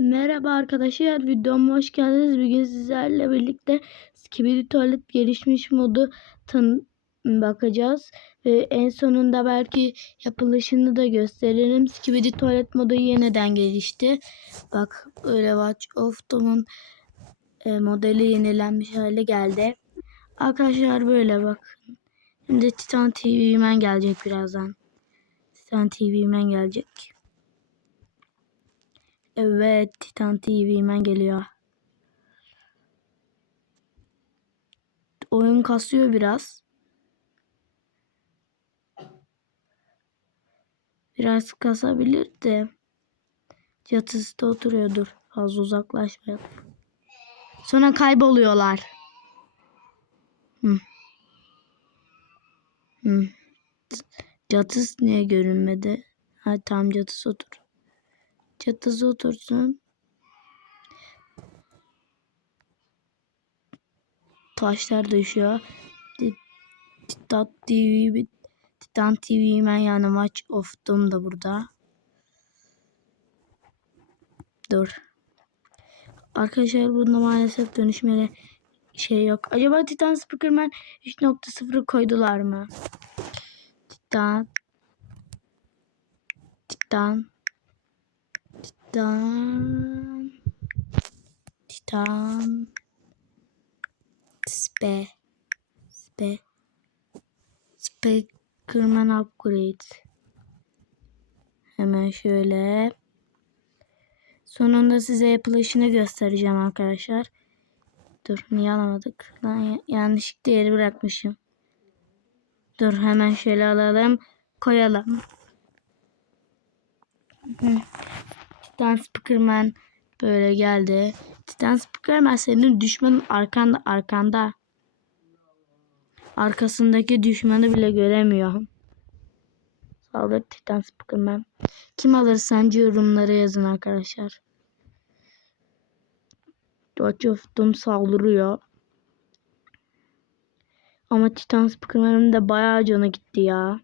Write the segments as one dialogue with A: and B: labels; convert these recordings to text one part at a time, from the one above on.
A: Merhaba arkadaşlar videoma hoş geldiniz. Bugün sizlerle birlikte Skibidi Tuvalet gelişmiş modu tan bakacağız. Ve en sonunda belki yapılışını da gösteririm. Skibidi Tuvalet modu yeniden gelişti. Bak öyle Watch of Tom'un e, modeli yenilenmiş hale geldi. Arkadaşlar böyle bak. Şimdi Titan TV hemen gelecek birazdan. Titan TV hemen gelecek. Evet, Titan TV hemen geliyor. Oyun kasıyor biraz. Biraz kasabilir de. Yatısı da oturuyordur. Fazla uzaklaşmayalım. Sonra kayboluyorlar. Hı. Hı. Catıs niye görünmedi? Ha tam catıs otur. Çatısı otursun. Taşlar düşüyor. Titan TV Titan TV hemen yani Watch of Doom da burada. Dur. Arkadaşlar bunda maalesef dönüşmeli şey yok. Acaba Titan Speakerman 3.0 koydular mı? Titan Titan Titan Titan Spe Spe Speakerman Upgrade Hemen şöyle Sonunda size yapılışını göstereceğim arkadaşlar. Dur niye alamadık? Lan yanlışlıkla yeri bırakmışım. Dur hemen şöyle alalım. Koyalım. Titan Speakerman böyle geldi. Titan Speakerman senin düşmanın arkanda arkanda. Arkasındaki düşmanı bile göremiyor. Saldır Titan Speakerman. Kim alır sence yorumlara yazın arkadaşlar. Watch of Doom saldırıyor. Ama Titan Speakerman'ın da bayağı canı gitti ya.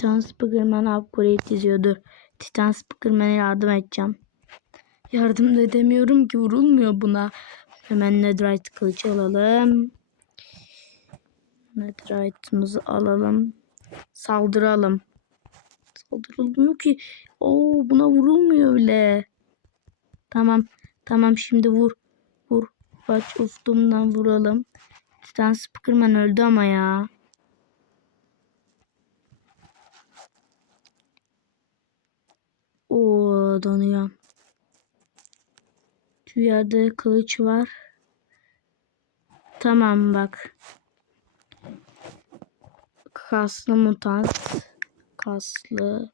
A: Titan Speakerman upgrade yazıyordu. Titan Speakerman'a yardım edeceğim. Yardım da edemiyorum ki vurulmuyor buna. Hemen Netherite kılıç alalım. Netherite'ımızı alalım. Saldıralım. Saldırılmıyor ki. Oo buna vurulmuyor bile. Tamam. Tamam şimdi vur. Vur. Of Doom'dan vuralım. Titan Speakerman öldü ama ya. Donuyor. Şu kılıç var. Tamam bak. Kaslı mutant. Kaslı.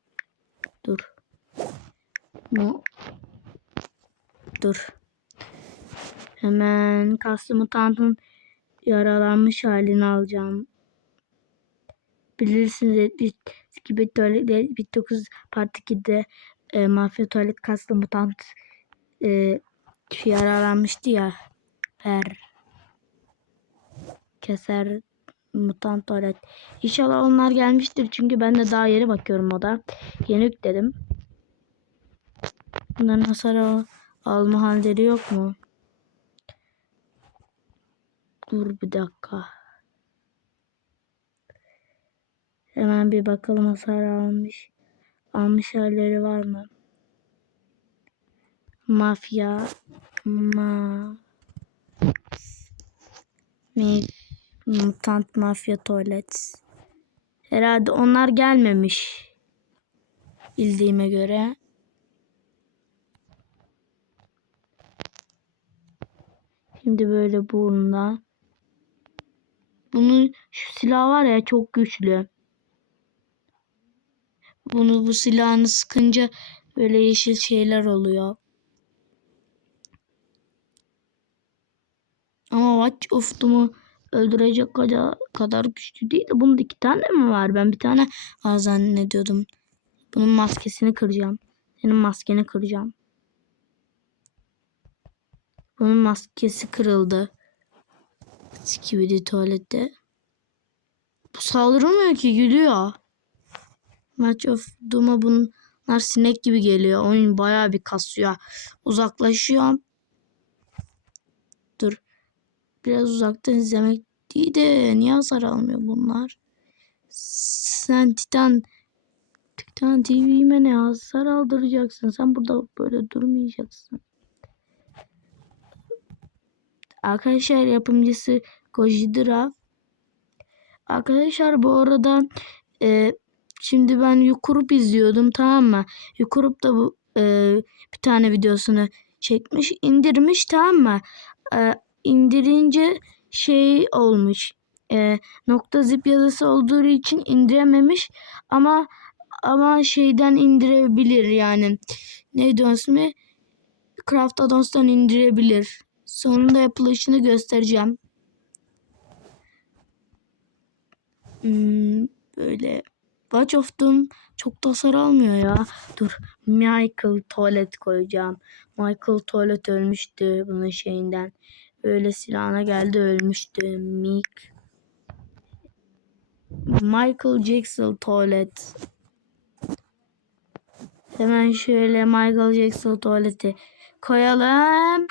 A: Dur. Mu. Dur. Hemen kaslı mutantın yaralanmış halini alacağım. Bilirsiniz gibi tuvalet 19 part 2'de e, mafya tuvalet kaslı mutant e, yaralanmıştı ya. Her keser mutant tuvalet. İnşallah onlar gelmiştir çünkü ben de daha yeni bakıyorum o da. Yeni yükledim. Bunların hasar al alma halleri yok mu? Dur bir dakika. Hemen bir bakalım hasar almış. Almış halleri var mı? Mafya. Ma. Mi. Mutant mafya tuvalet. Herhalde onlar gelmemiş. Bildiğime göre. Şimdi böyle burnuna. Bunun şu silah var ya çok güçlü. Bunu bu silahını sıkınca böyle yeşil şeyler oluyor. Ama Watch of Doom'u öldürecek kadar, kadar güçlü değil. Bunun iki tane mi var? Ben bir tane var zannediyordum. Bunun maskesini kıracağım. Senin maskeni kıracağım. Bunun maskesi kırıldı. Skibidi tuvalette. Bu saldırmıyor ki gülüyor. Match of Doom'a bunlar sinek gibi geliyor. Oyun bayağı bir kasıyor. Uzaklaşıyor. Dur. Biraz uzaktan izlemek değil de niye hasar almıyor bunlar? Sen Titan Titan TV'me ne hasar aldıracaksın? Sen burada böyle durmayacaksın. Arkadaşlar yapımcısı Gojira. Arkadaşlar bu arada e, şimdi ben Yukurup izliyordum tamam mı? Yukurup da bu e, bir tane videosunu çekmiş, indirmiş tamam mı? E, indirince şey olmuş. E, nokta zip yazısı olduğu için indirememiş ama ama şeyden indirebilir yani. Neydi o ismi? Craft Addons'tan indirebilir. Sonunda yapılışını göstereceğim. Hmm, böyle Watch of Doom çok da hasar almıyor ya. Dur Michael Toilet koyacağım. Michael Toilet ölmüştü bunun şeyinden. Öyle silahına geldi ölmüştü. Mick. Michael Jackson Toilet. Hemen şöyle Michael Jackson tuvaleti koyalım.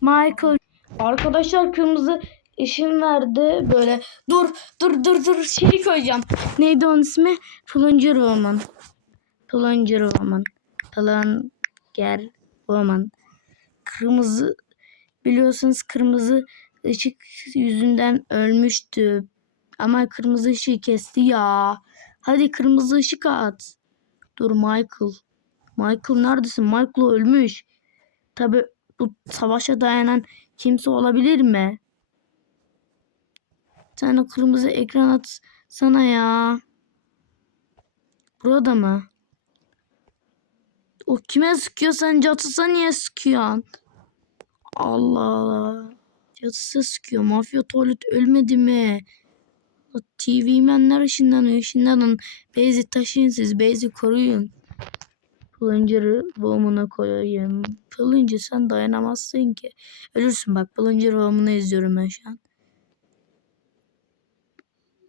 A: Michael Arkadaşlar kırmızı ışın verdi böyle. Dur dur dur dur şey koyacağım. Neydi onun ismi? Plunger Woman. Plunger Woman. Plunger Woman. Kırmızı biliyorsunuz kırmızı ışık yüzünden ölmüştü. Ama kırmızı ışığı kesti ya. Hadi kırmızı ışık at. Dur Michael. Michael neredesin? Michael ölmüş. Tabi bu savaşa dayanan kimse olabilir mi? O kırmızı ekran at sana ya. Burada mı? O kime sıkıyor sen Catısa niye sıkıyorsun? Allah Allah. Catısa sıkıyor. Mafya tuvalet ölmedi mi? O TV menler ışınlanıyor. Işınlanın. Beyzi taşıyın siz. Beyzi koruyun. Pılıncer'ı boğumuna koyayım. Pılınca sen dayanamazsın ki. Ölürsün bak. Pılıncer boğumunu izliyorum ben şu an.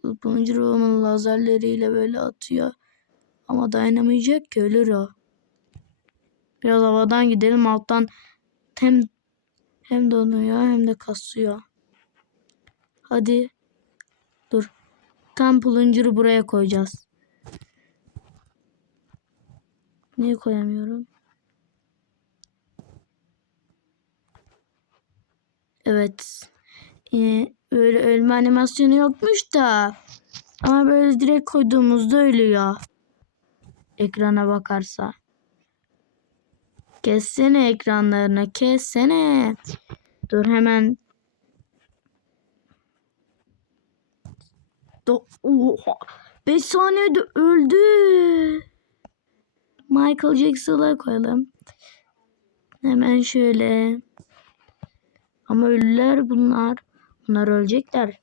A: Boğumun lazerleriyle böyle atıyor. Ama dayanamayacak ki ölür o. Biraz havadan gidelim alttan hem hem donuyor hem de kasıyor. Hadi. Dur. Tam pılıncırı buraya koyacağız. Niye koyamıyorum? Evet. Ee, böyle ölme animasyonu yokmuş da. Ama böyle direkt koyduğumuzda ölüyor. Ekrana bakarsa. Kessene ekranlarını. Kessene. Dur hemen. Do Oha. 5 saniyede öldü. Michael Jackson'a koyalım. Hemen şöyle. Ama ölüler bunlar. Bunlar ölecekler.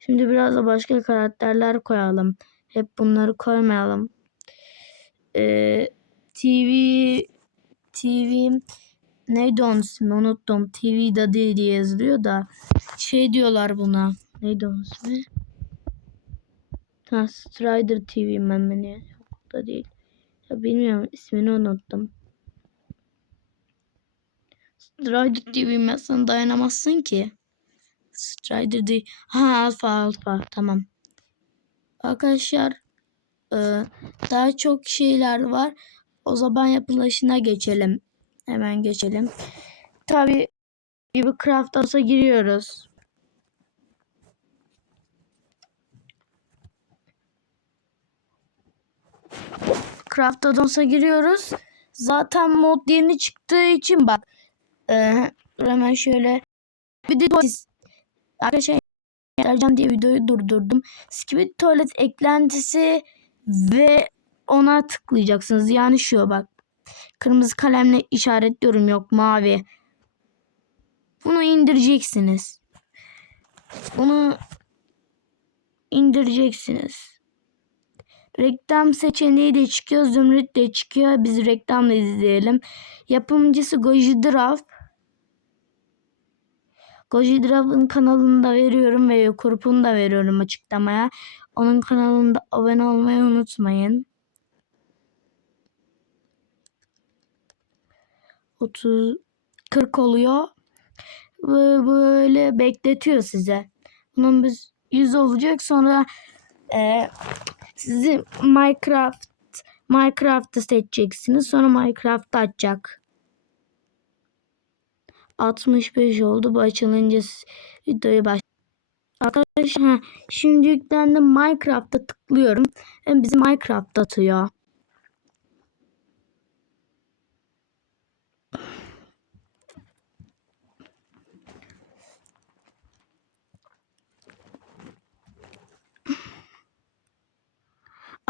A: Şimdi biraz da başka karakterler koyalım. Hep bunları koymayalım. Ee, TV TV neydi onun ismi unuttum. TV da değil diye yazılıyor da şey diyorlar buna. Neydi onun ismi? Ha, Strider TV ne? Yok da değil. Ya bilmiyorum ismini unuttum. Strider TV sana dayanamazsın ki. Strider değil. Ha alfa alfa tamam. Arkadaşlar e, daha çok şeyler var. O zaman yapılışına geçelim. Hemen geçelim. Tabi bir craft asa giriyoruz. Craft Addons'a giriyoruz. Zaten mod yeni çıktığı için bak. E, hemen şöyle bir de arkadaşlar Ercan diye videoyu durdurdum. Skibidi tuvalet eklentisi ve ona tıklayacaksınız. Yani şu bak. Kırmızı kalemle işaretliyorum yok mavi. Bunu indireceksiniz. Bunu indireceksiniz. Reklam seçeneği de çıkıyor. Zümrüt de çıkıyor. Biz reklamla izleyelim. Yapımcısı Goji Draft. Gojidraf'ın kanalını da veriyorum ve grupunu da veriyorum açıklamaya. Onun kanalında abone olmayı unutmayın. 30 40 oluyor. Böyle bekletiyor size. Bunun biz 100 olacak sonra e, sizi Minecraft Minecraft'ı seçeceksiniz. Sonra Minecraft'ı açacak. 65 oldu. Bu açılınca videoyu baş. Arkadaşlar ha, şimdi yüklendim Minecraft'a tıklıyorum. Bizi Minecraft atıyor.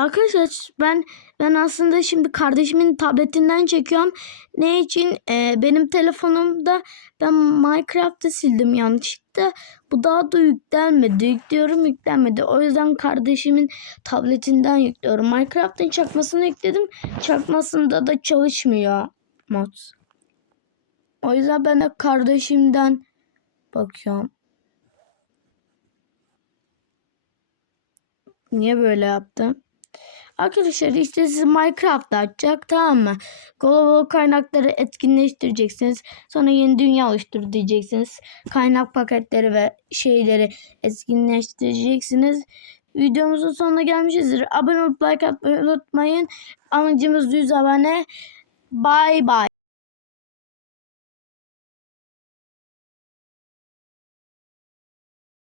A: Arkadaşlar ben ben aslında şimdi kardeşimin tabletinden çekiyorum. Ne için? Ee, benim telefonumda ben Minecraft'ı sildim yanlışlıkla. Bu daha da yüklenmedi. Yüklüyorum yüklenmedi. O yüzden kardeşimin tabletinden yüklüyorum. Minecraft'ın çakmasını yükledim. Çakmasında da çalışmıyor mod. O yüzden ben de kardeşimden bakıyorum. Niye böyle yaptım? Arkadaşlar işte siz Minecraft açacak tamam mı? Global kaynakları etkinleştireceksiniz. Sonra yeni dünya oluştur diyeceksiniz. Kaynak paketleri ve şeyleri etkinleştireceksiniz. Videomuzun sonuna gelmişizdir. Abone olup like atmayı unutmayın. Amacımız 100 abone. Bye bye.